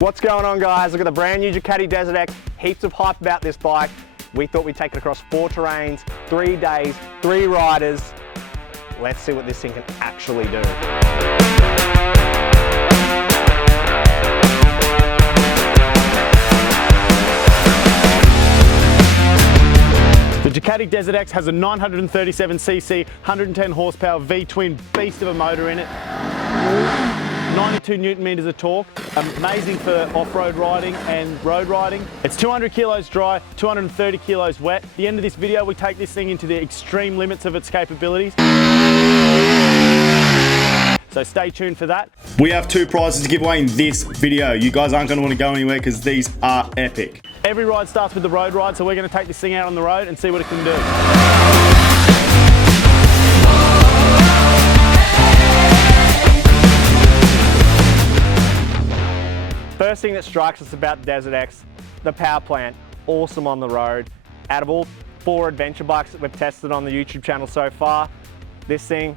What's going on, guys? Look at the brand new Ducati Desert X. Heaps of hype about this bike. We thought we'd take it across 4 terrains, 3 days, 3 riders. Let's see what this thing can actually do. The Ducati Desert X has a 937cc, 110 horsepower V-twin beast of a motor in it. 92 Newton meters of torque, amazing for off-road riding and road riding. It's 200 kilos dry, 230 kilos wet. At the end of this video, we take this thing into the extreme limits of its capabilities. So stay tuned for that. We have 2 prizes to give away in this video. You guys aren't going to want to go anywhere because these are epic. Every ride starts with the road ride, so we're going to take this thing out on the road and see what it can do. First thing that strikes us about the Desert X, the power plant, awesome on the road. Out of all 4 adventure bikes that we've tested on the YouTube channel so far, this thing,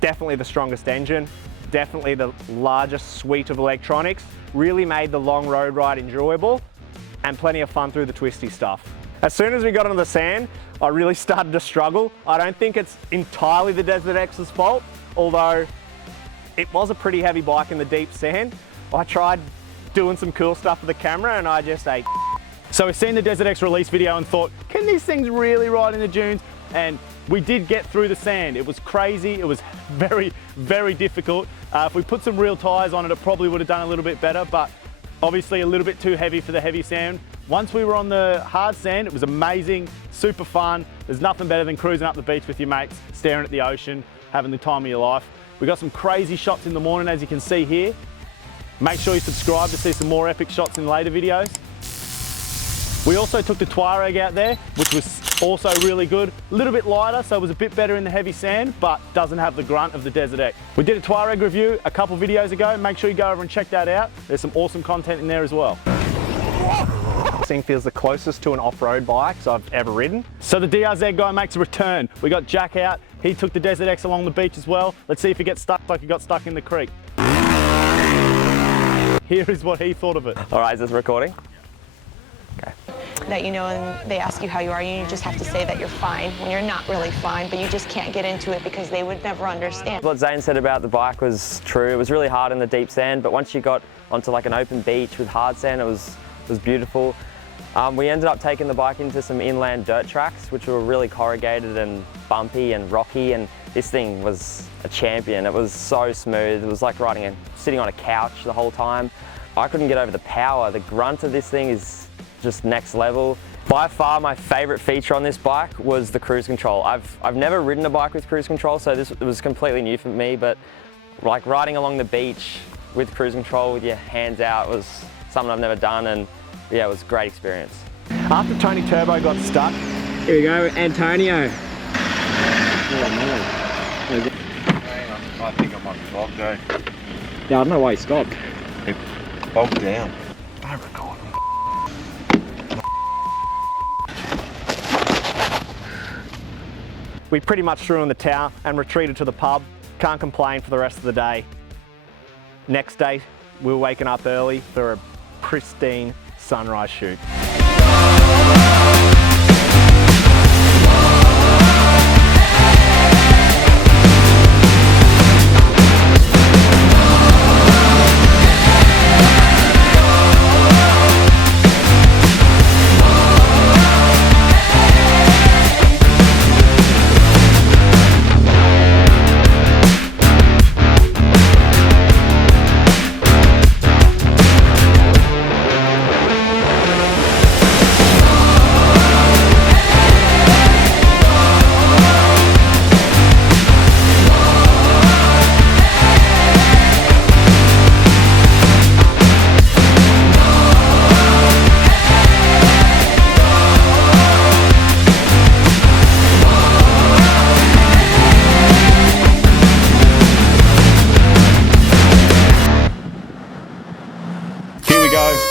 definitely the strongest engine, definitely the largest suite of electronics, really made the long road ride enjoyable and plenty of fun through the twisty stuff. As soon as we got on the sand, I really started to struggle. I don't think it's entirely the Desert X's fault, although it was a pretty heavy bike in the deep sand. I tried doing some cool stuff with the camera and I just ate. So we've seen the Desert X release video and thought, can these things really ride in the dunes? And we did get through the sand. It was crazy. It was very, very difficult. If we put some real tires on it, it probably would have done a little bit better, but obviously a little bit too heavy for the heavy sand. Once we were on the hard sand, it was amazing, super fun. There's nothing better than cruising up the beach with your mates, staring at the ocean, having the time of your life. We got some crazy shots in the morning, as you can see here. Make sure you subscribe to see some more epic shots in later videos. We also took the Tuareg out there, which was also really good. A little bit lighter, so it was a bit better in the heavy sand, but doesn't have the grunt of the Desert X. We did a Tuareg review a couple videos ago. Make sure you go over and check that out. There's some awesome content in there as well. This thing feels the closest to an off-road bike I've ever ridden. So the DRZ guy makes a return. We got Jack out. He took the Desert X along the beach as well. Let's see if he gets stuck like he got stuck in the creek. Here is what he thought of it. All right, is this recording? Okay. That you know, and they ask you how you are, you just have to say that you're fine when you're not really fine, but you just can't get into it because they would never understand. What Zane said about the bike was true. It was really hard in the deep sand, but once you got onto like an open beach with hard sand, it was beautiful. We ended up taking the bike into some inland dirt tracks, which were really corrugated and bumpy and rocky, and this thing was a champion. It was so smooth. It was like sitting on a couch the whole time. I couldn't get over the power. The grunt of this thing is just next level. By far my favorite feature on this bike was the cruise control. I've never ridden a bike with cruise control, so it was completely new for me, but like riding along the beach with cruise control with your hands out was something I've never done, and yeah, it was a great experience. After Tony Turbo got stuck, Here we go, Antonio. I think I might be bogged, eh? Yeah, I don't know why he stopped. It bogged down. Don't record me. we pretty much threw in the towel and retreated to the pub. Can't complain for the rest of the day. Next day, we were waking up early for a pristine sunrise shoot.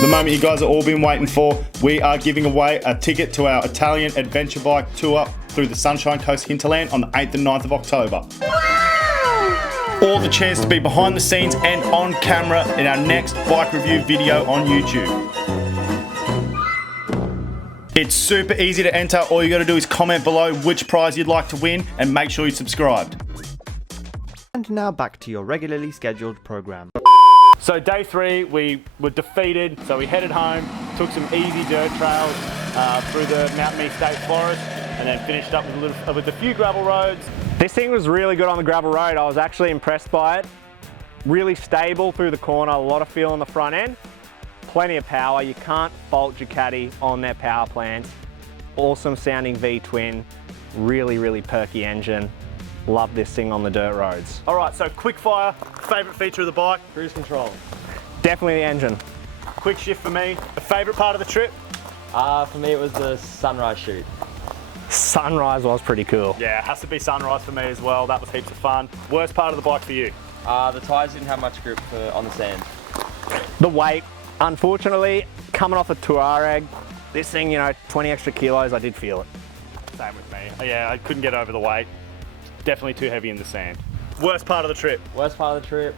The moment you guys have all been waiting for. We are giving away a ticket to our Italian adventure bike tour through the Sunshine Coast hinterland on the 8th and 9th of October. Wow! all the chance to be behind the scenes and on camera in our next bike review video on YouTube. It's super easy to enter. All you got to do is comment below which prize you'd like to win and make sure you're subscribed. And now back to your regularly scheduled program. So day 3, we were defeated, so we headed home, took some easy dirt trails through the Mount Mee State Forest, and then finished up with a few gravel roads. This thing was really good on the gravel road. I was actually impressed by it. Really stable through the corner, a lot of feel on the front end. Plenty of power. You can't fault Ducati on their power plant. Awesome sounding V-twin. Really, really perky engine. Love this thing on the dirt roads. All right, so quick fire, favorite feature of the bike? Cruise control. Definitely the engine. Quick shift for me. The favorite part of the trip? For me, it was the sunrise shoot. Sunrise was pretty cool. Yeah, it has to be sunrise for me as well. That was heaps of fun. Worst part of the bike for you? The tyres didn't have much grip on the sand. The weight, unfortunately, coming off a Touareg, this thing, you know, 20 extra kilos, I did feel it. Same with me. Yeah, I couldn't get over the weight. Definitely too heavy in the sand. Worst part of the trip? Worst part of the trip,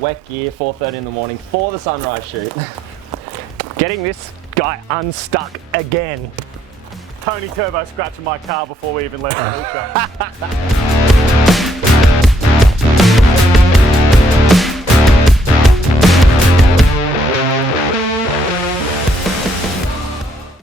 wet gear, 4:30 in the morning for the sunrise shoot. Getting this guy unstuck again. Tony Turbo scratching my car before we even left the track.